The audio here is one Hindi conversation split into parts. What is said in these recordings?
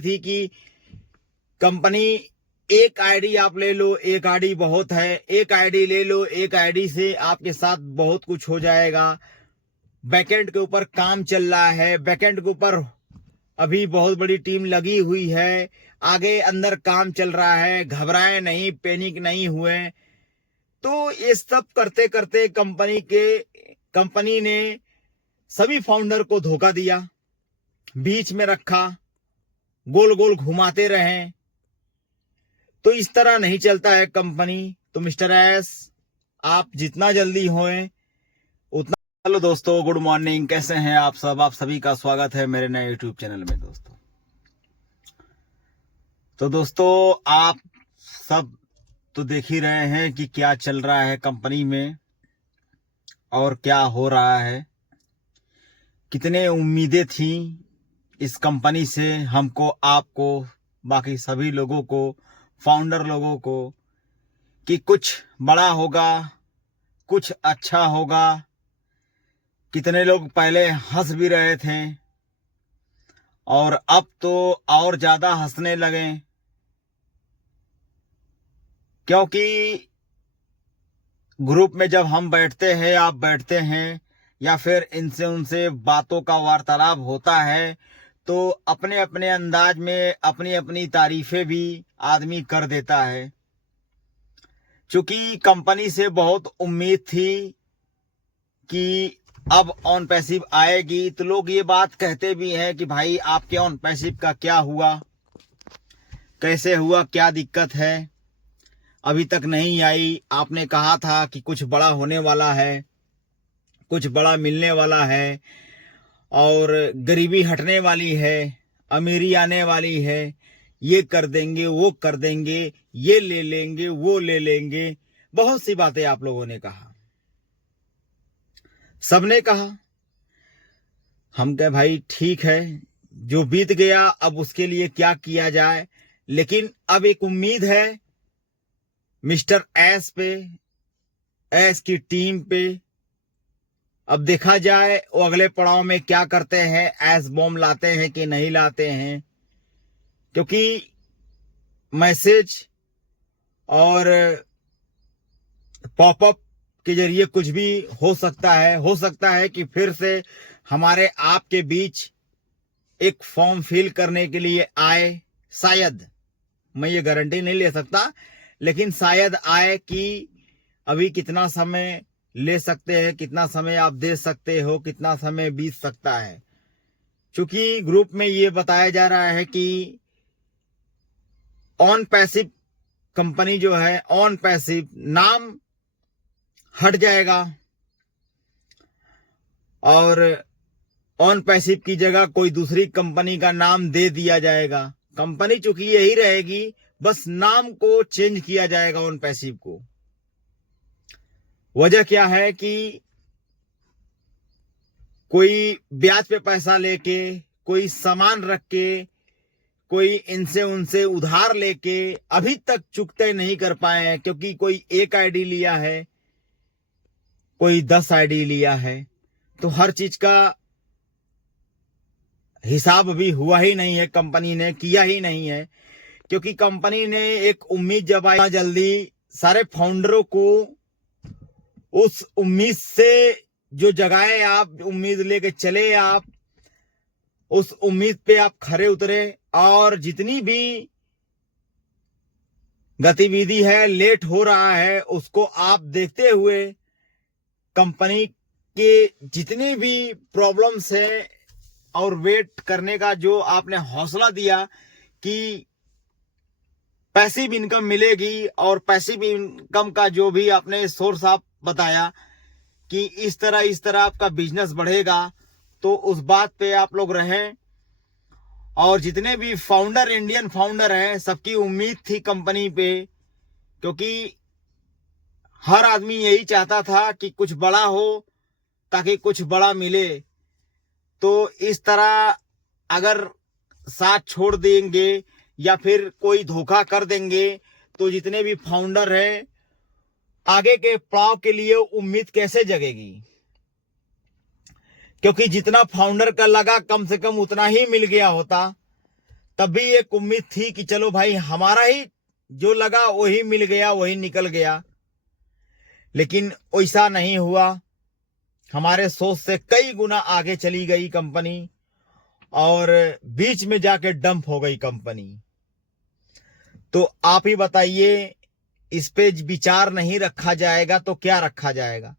थी कि कंपनी एक आईडी आप ले लो, एक आईडी बहुत है, एक आईडी ले लो, एक आईडी से आपके साथ बहुत कुछ हो जाएगा। बैकएंड के ऊपर काम चल रहा है, बैकएंड के ऊपर अभी बहुत बड़ी टीम लगी हुई है, आगे अंदर काम चल रहा है, घबराए नहीं, पैनिक नहीं हुए। तो ये सब करते करते कंपनी ने सभी फाउंडर को धोखा दिया, बीच में रखा, गोल गोल घुमाते रहे। तो इस तरह नहीं चलता है कंपनी। तो मिस्टर एस, आप जितना जल्दी होए उतना। हेलो दोस्तों, गुड मॉर्निंग, कैसे हैं आप सब? आप सभी का स्वागत है मेरे नए यूट्यूब चैनल में दोस्तों। तो दोस्तों, आप सब तो देख ही रहे हैं कि क्या चल रहा है कंपनी में और क्या हो रहा है। कितने उम्मीदें थी इस कंपनी से, हमको, आपको, बाकी सभी लोगों को, फाउंडर लोगों को, कि कुछ बड़ा होगा, कुछ अच्छा होगा। कितने लोग पहले हंस भी रहे थे और अब तो और ज्यादा हंसने लगे, क्योंकि ग्रुप में जब हम बैठते हैं, आप बैठते हैं, या फिर इनसे उनसे बातों का वार्तालाप होता है, तो अपने अपने अंदाज में अपनी अपनी तारीफें भी आदमी कर देता है। चूंकि कंपनी से बहुत उम्मीद थी कि अब ऑन पैसिव आएगी, तो लोग ये बात कहते भी हैं कि भाई आपके ऑन पैसिव का क्या हुआ, कैसे हुआ, क्या दिक्कत है, अभी तक नहीं आई। आपने कहा था कि कुछ बड़ा होने वाला है, कुछ बड़ा मिलने वाला है, और गरीबी हटने वाली है, अमीरी आने वाली है, ये कर देंगे, वो कर देंगे, ये ले लेंगे, वो ले लेंगे। बहुत सी बातें आप लोगों ने कहा, सबने कहा। हम कहे भाई ठीक है, जो बीत गया अब उसके लिए क्या किया जाए। लेकिन अब एक उम्मीद है मिस्टर एस पे, एस की टीम पे। अब देखा जाए वो अगले पड़ाव में क्या करते हैं, एस बॉम्ब लाते हैं कि नहीं लाते हैं। क्योंकि मैसेज और पॉपअप के जरिए कुछ भी हो सकता है। हो सकता है कि फिर से हमारे आपके बीच एक फॉर्म फिल करने के लिए आए, शायद, मैं ये गारंटी नहीं ले सकता, लेकिन शायद आए। कि अभी कितना समय ले सकते हैं, कितना समय आप दे सकते हो, कितना समय बीत सकता है। क्योंकि ग्रुप में ये बताया जा रहा है कि ऑन पैसिव कंपनी जो है, ऑन पैसिव नाम हट जाएगा और ऑन पैसिव की जगह कोई दूसरी कंपनी का नाम दे दिया जाएगा। कंपनी चूंकि यही रहेगी, बस नाम को चेंज किया जाएगा ऑन पैसिव को। वजह क्या है कि कोई ब्याज पे पैसा लेके, कोई सामान रख के, कोई इनसे उनसे उधार लेके अभी तक चुकते नहीं कर पाए हैं। क्योंकि कोई एक आईडी लिया है, कोई 10 आईडी लिया है, तो हर चीज का हिसाब अभी हुआ ही नहीं है, कंपनी ने किया ही नहीं है। क्योंकि कंपनी ने एक उम्मीद जगाई, जल्दी सारे फाउंडरों को उस उम्मीद से जो जगाए, आप उम्मीद लेके चले, आप उस उम्मीद पे आप खरे उतरे। और जितनी भी गतिविधि है, लेट हो रहा है, उसको आप देखते हुए कंपनी के जितनी भी प्रॉब्लम्स है और वेट करने का जो आपने हौसला दिया कि पैसिव इनकम मिलेगी, और पैसिव इनकम का जो भी आपने सोर्स आप बताया कि इस तरह आपका बिजनेस बढ़ेगा, तो उस बात पे आप लोग रहें। और जितने भी फाउंडर, इंडियन फाउंडर हैं, सबकी उम्मीद थी कंपनी पे। क्योंकि हर आदमी यही चाहता था कि कुछ बड़ा हो ताकि कुछ बड़ा मिले। तो इस तरह अगर साथ छोड़ देंगे या फिर कोई धोखा कर देंगे, तो जितने भी फाउंडर हैं, आगे के पड़ाव के लिए उम्मीद कैसे जगेगी। क्योंकि जितना फाउंडर का लगा, कम से कम उतना ही मिल गया होता। तब भी एक उम्मीद थी कि चलो भाई हमारा ही जो लगा वही मिल गया, वही निकल गया, लेकिन वैसा नहीं हुआ। हमारे सोच से कई गुना आगे चली गई कंपनी और बीच में जाके डंप हो गई कंपनी। तो आप ही बताइए, इस पे विचार नहीं रखा जाएगा तो क्या रखा जाएगा?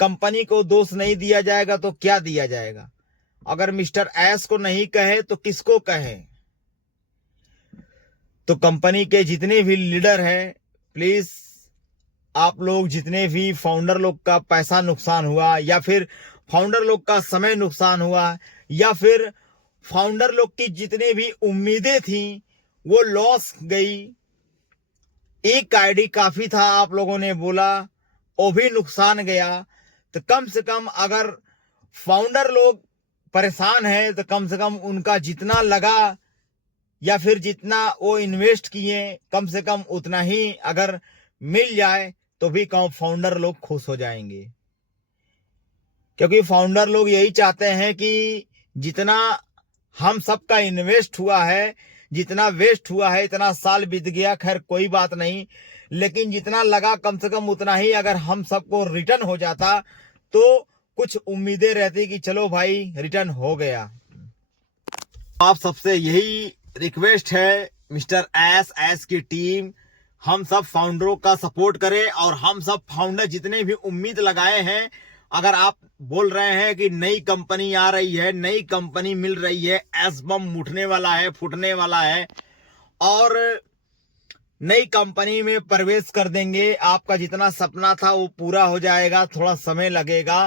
कंपनी को दोष नहीं दिया जाएगा तो क्या दिया जाएगा? अगर मिस्टर एस को नहीं कहे तो किसको कहे? तो कंपनी के जितने भी लीडर हैं, प्लीज आप लोग, जितने भी फाउंडर लोग का पैसा नुकसान हुआ, या फिर फाउंडर लोग का समय नुकसान हुआ, या फिर फाउंडर लोग की जितने भी उम्मीदें थी वो लॉस गई। एक आईडी काफी था आप लोगों ने बोला, वो भी नुकसान गया। तो कम से कम अगर फाउंडर लोग परेशान है तो कम से कम उनका जितना लगा या फिर जितना वो इन्वेस्ट किए, कम से कम उतना ही अगर मिल जाए तो भी कम फाउंडर लोग खुश हो जाएंगे। क्योंकि फाउंडर लोग यही चाहते हैं कि जितना हम सबका इन्वेस्ट हुआ है, जितना वेस्ट हुआ है, इतना साल बीत गया, खैर कोई बात नहीं, लेकिन जितना लगा कम से कम उतना ही अगर हम सबको रिटर्न हो जाता तो कुछ उम्मीदें रहती कि चलो भाई रिटर्न हो गया। आप सबसे यही रिक्वेस्ट है, मिस्टर एस की टीम, हम सब फाउंडरों का सपोर्ट करें और हम सब फाउंडर जितने भी उम्मीद लगाए हैं, अगर आप बोल रहे हैं कि नई कंपनी आ रही है, नई कंपनी मिल रही है, एस बम उठने वाला है, फूटने वाला है और नई कंपनी में प्रवेश कर देंगे, आपका जितना सपना था वो पूरा हो जाएगा, थोड़ा समय लगेगा,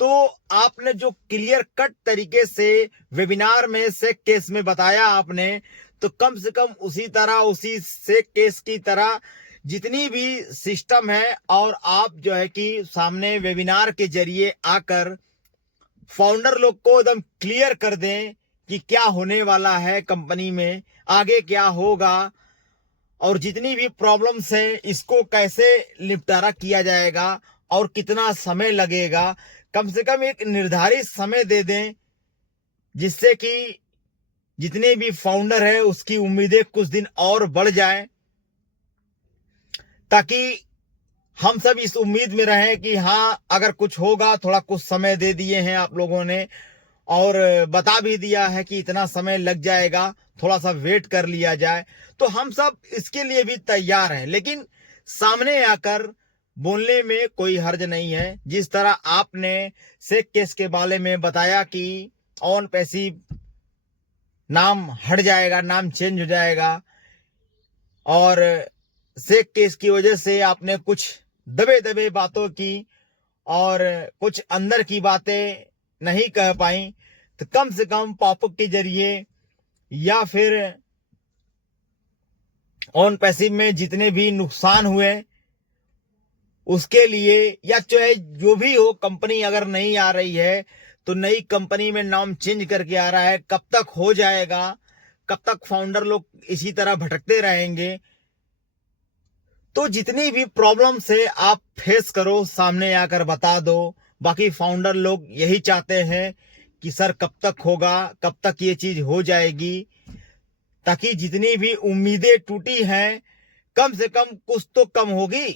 तो आपने जो क्लियर कट तरीके से वेबिनार में से केस में बताया आपने, तो कम से कम उसी तरह, उसी से केस की तरह जितनी भी सिस्टम है, और आप जो है कि सामने वेबिनार के जरिए आकर फाउंडर लोग को एकदम क्लियर कर दें कि क्या होने वाला है कंपनी में, आगे क्या होगा और जितनी भी प्रॉब्लम्स हैं इसको कैसे निपटारा किया जाएगा और कितना समय लगेगा। कम से कम एक निर्धारित समय दे दें जिससे कि जितने भी फाउंडर है उसकी उम्मीदें कुछ दिन और बढ़ जाए, ताकि हम सब इस उम्मीद में रहें कि हाँ अगर कुछ होगा, थोड़ा कुछ समय दे दिए हैं आप लोगों ने और बता भी दिया है कि इतना समय लग जाएगा, थोड़ा सा वेट कर लिया जाए, तो हम सब इसके लिए भी तैयार हैं। लेकिन सामने आकर बोलने में कोई हर्ज नहीं है। जिस तरह आपने सेक केस के बारे में बताया कि ऑन पैसिव नाम हट जाएगा, नाम चेंज हो जाएगा, और सेक केस की वजह से आपने कुछ दबे दबे बातों की और कुछ अंदर की बातें नहीं कह पाई, तो कम से कम पॉपअप के जरिए या फिर ऑन पैसिव में जितने भी नुकसान हुए उसके लिए, या चाहे जो भी हो, कंपनी अगर नहीं आ रही है तो नई कंपनी में नाम चेंज करके आ रहा है, कब तक हो जाएगा, कब तक फाउंडर लोग इसी तरह भटकते रहेंगे। तो जितनी भी प्रॉब्लम्स है आप फेस करो, सामने आकर बता दो। बाकी फाउंडर लोग यही चाहते हैं कि सर कब तक होगा, कब तक ये चीज हो जाएगी, ताकि जितनी भी उम्मीदें टूटी हैं कम से कम कुछ तो कम होगी।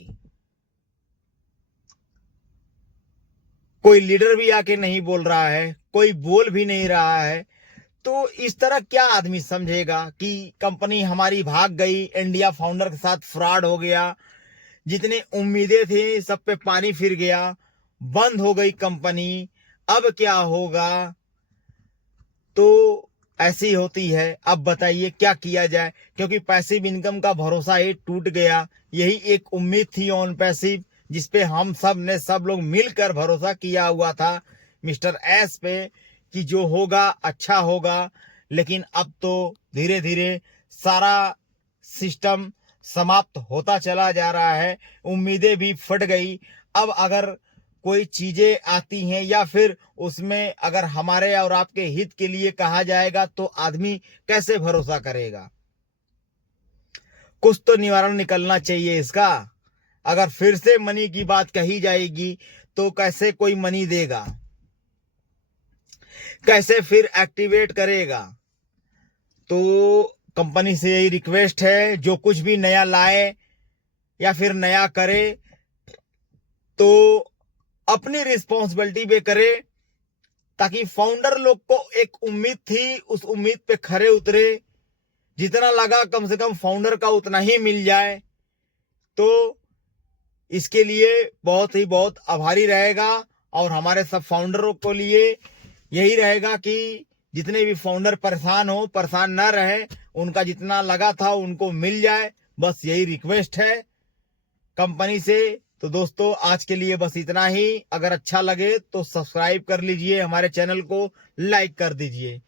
कोई लीडर भी आके नहीं बोल रहा है, कोई बोल भी नहीं रहा है, तो इस तरह क्या आदमी समझेगा कि कंपनी हमारी भाग गई, इंडिया फाउंडर के साथ फ्रॉड हो गया, जितनी उम्मीदें थी सब पे पानी फिर गया, बंद हो गई कंपनी, अब क्या होगा। तो ऐसी होती है। अब बताइए क्या किया जाए, क्योंकि पैसिव इनकम का भरोसा ही टूट गया। यही एक उम्मीद थी ऑन पैसिव, जिसपे हम सब ने, सब लोग मिलकर भरोसा किया हुआ था मिस्टर एस पे कि जो होगा अच्छा होगा। लेकिन अब तो धीरे धीरे सारा सिस्टम समाप्त होता चला जा रहा है, उम्मीदें भी फट गई। अब अगर कोई चीजें आती हैं या फिर उसमें अगर हमारे और आपके हित के लिए कहा जाएगा तो आदमी कैसे भरोसा करेगा। कुछ तो निवारण निकलना चाहिए इसका। अगर फिर से मनी की बात कही जाएगी तो कैसे कोई मनी देगा, कैसे फिर एक्टिवेट करेगा। तो कंपनी से यही रिक्वेस्ट है, जो कुछ भी नया लाए या फिर नया करे तो अपनी रिस्पॉन्सिबिलिटी पे करे, ताकि फाउंडर लोग को एक उम्मीद थी, उस उम्मीद पे खरे उतरे। जितना लगा कम से कम फाउंडर का उतना ही मिल जाए, तो इसके लिए बहुत आभारी रहेगा। और हमारे सब फाउंडरों को लिए यही रहेगा कि जितने भी फाउंडर परेशान ना रहे, उनका जितना लगा था उनको मिल जाए, बस यही रिक्वेस्ट है कंपनी से। तो दोस्तों आज के लिए बस इतना ही। अगर अच्छा लगे तो सब्सक्राइब कर लीजिए, हमारे चैनल को लाइक कर दीजिए।